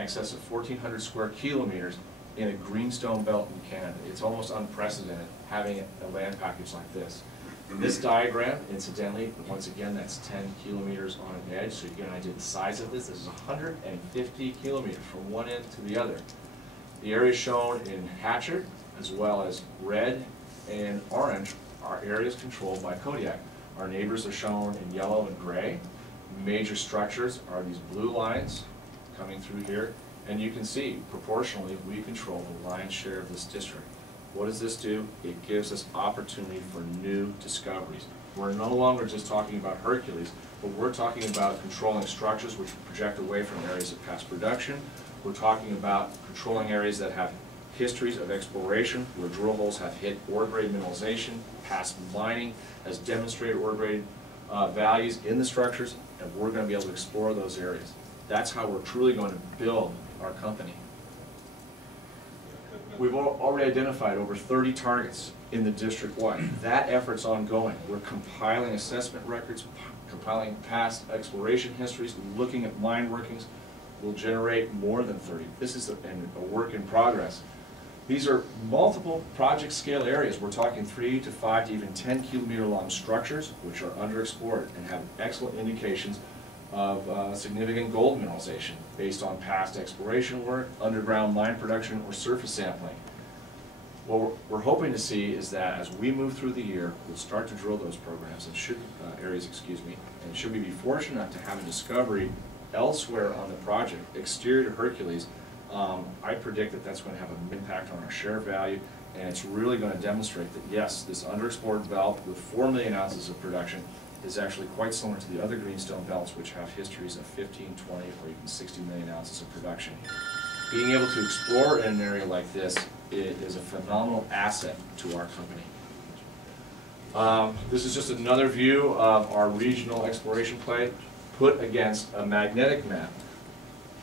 excess of 1,400 square kilometers in a greenstone belt in Canada. It's almost unprecedented having a land package like this. In this diagram, incidentally, once again, that's 10 kilometers on an edge, so you get an idea of the size of this. This is 150 kilometers from one end to the other. The areas shown in hatchet, as well as red and orange, are areas controlled by Kodiak. Our neighbors are shown in yellow and gray. Major structures are these blue lines coming through here, and you can see, proportionally, we control the lion's share of this district. What does this do? It gives us opportunity for new discoveries. We're no longer just talking about Hercules, but we're talking about controlling structures which project away from areas of past production. We're talking about controlling areas that have histories of exploration, where drill holes have hit ore-grade mineralization, past mining has demonstrated ore-grade values in the structures, and we're going to be able to explore those areas. That's how we're truly going to build our company. We've already identified over 30 targets in the district-wide. That effort's ongoing. We're compiling assessment records, compiling past exploration histories, looking at mine workings. We'll generate more than 30. This is a work in progress. These are multiple project scale areas. We're talking 3 to 5 to even 10 kilometer long structures which are underexplored and have excellent indications of significant gold mineralization based on past exploration work, underground mine production, or surface sampling. What we're hoping to see is that as we move through the year, we'll start to drill those programs and areas, and should we be fortunate enough to have a discovery elsewhere on the project, exterior to Hercules, I predict that that's going to have an impact on our share value, and it's really going to demonstrate that yes, this underexplored belt with 4 million ounces of production is actually quite similar to the other greenstone belts which have histories of 15, 20, or even 60 million ounces of production. Being able to explore in an area like this is a phenomenal asset to our company. This is just another view of our regional exploration play put against a magnetic map.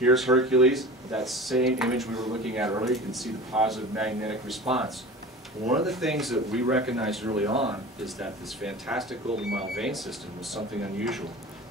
Here's Hercules, that same image we were looking at earlier. You can see the positive magnetic response. One of the things that we recognized early on is that this fantastic Golden Mile vein system was something unusual.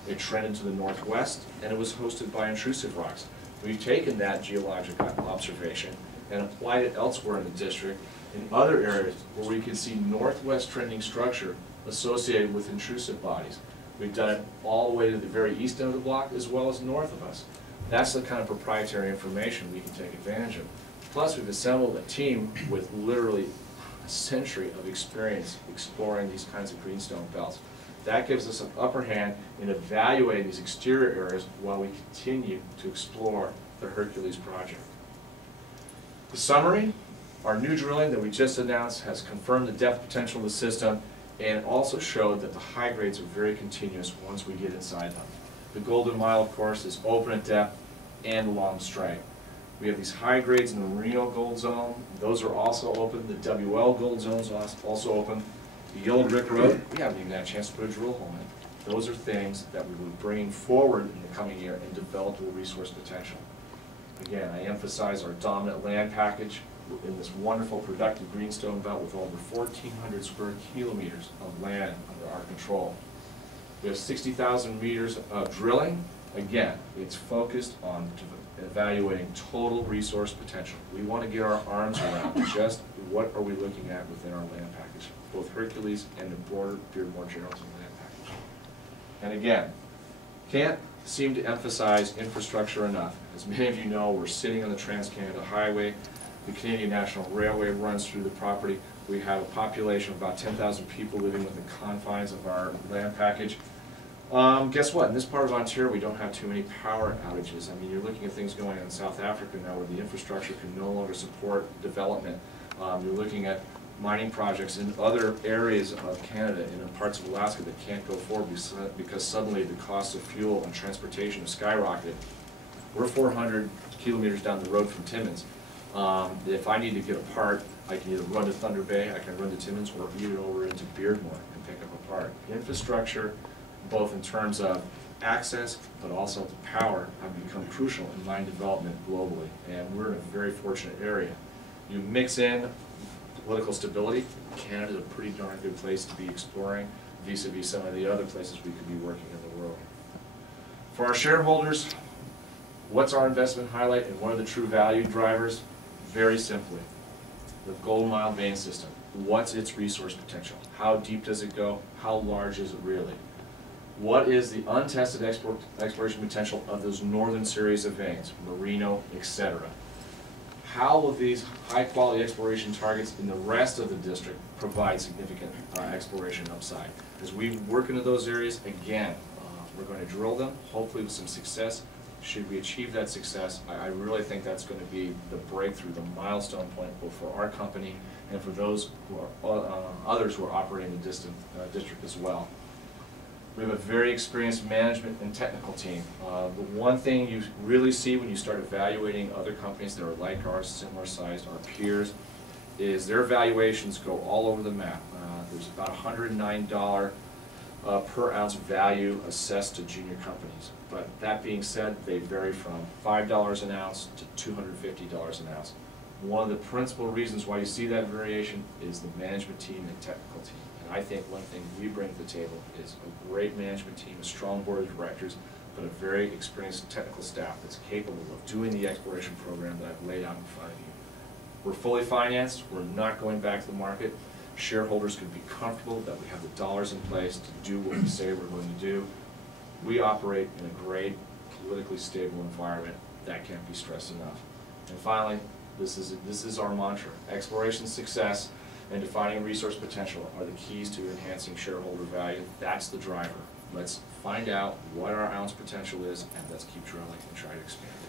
It trended to the northwest, and it was hosted by intrusive rocks. We've taken that geologic observation and applied it elsewhere in the district in other areas where we can see northwest trending structure associated with intrusive bodies. We've done it all the way to the very east end of the block as well as north of us. That's the kind of proprietary information we can take advantage of. Plus, we've assembled a team with literally a century of experience exploring these kinds of greenstone belts. That gives us an upper hand in evaluating these exterior areas while we continue to explore the Hercules project. The summary, our new drilling that we just announced has confirmed the depth potential of the system and also showed that the high grades are very continuous once we get inside them. The Golden Mile, of course, is open at depth and along strike. We have these high grades in the Reno Gold Zone. Those are also open. The WL Gold Zone is also open. The Yellow Brick Road, we haven't even had a chance to put a drill hole in. Those are things that we will bring forward in the coming year and develop the resource potential. Again, I emphasize our dominant land package in this wonderful productive greenstone belt with over 1,400 square kilometers of land under our control. We have 60,000 meters of drilling. Again, it's focused on evaluating total resource potential. We want to get our arms around just what are we looking at within our land package, both Hercules and the broader Beardmore Geraldton land package. And again, can't seem to emphasize infrastructure enough. As many of you know, we're sitting on the Trans-Canada Highway. The Canadian National Railway runs through the property. We have a population of about 10,000 people living within the confines of our land package. Guess what? In this part of Ontario, we don't have too many power outages. I mean, you're looking at things going on in South Africa now where the infrastructure can no longer support development. You're looking at mining projects in other areas of Canada and in parts of Alaska that can't go forward because suddenly the cost of fuel and transportation has skyrocketed. We're 400 kilometers down the road from Timmins. If I need to get a part, I can either run to Thunder Bay, I can run to Timmins, or even over into Beardmore and pick up a part. Infrastructure, both in terms of access but also the power, have become crucial in mine development globally, and we're in a very fortunate area. You mix in political stability, Canada's a pretty darn good place to be exploring vis-a-vis some of the other places we could be working in the world. For our shareholders, What's our investment highlight and what are the true value drivers? Very simply, the Gold Mile vein system. What's its resource potential? How deep does it go? How large is it really? What is the untested exploration potential of those northern series of veins, Merino, etc.? How will these high-quality exploration targets in the rest of the district provide significant exploration upside? As we work into those areas, again, we're going to drill them, hopefully with some success. Should we achieve that success, I really think that's going to be the breakthrough, the milestone point both for our company and for those who are others who are operating the district as well. We have a very experienced management and technical team. The one thing you really see when you start evaluating other companies that are like ours, similar sized, our peers, is their valuations go all over the map. There's about $109 per ounce value assessed to junior companies. But that being said, they vary from $5 an ounce to $250 an ounce. One of the principal reasons why you see that variation is the management team and technical team. And I think one thing we bring to the table is a great management team, a strong board of directors, but a very experienced technical staff that's capable of doing the exploration program that I've laid out in front of you. We're fully financed. We're not going back to the market. Shareholders can be comfortable that we have the dollars in place to do what we say we're going to do. We operate in a great, politically stable environment. That can't be stressed enough. And finally, this is our mantra. Exploration success and defining resource potential are the keys to enhancing shareholder value. That's the driver. Let's find out what our ounce potential is, and let's keep drilling and try to expand it.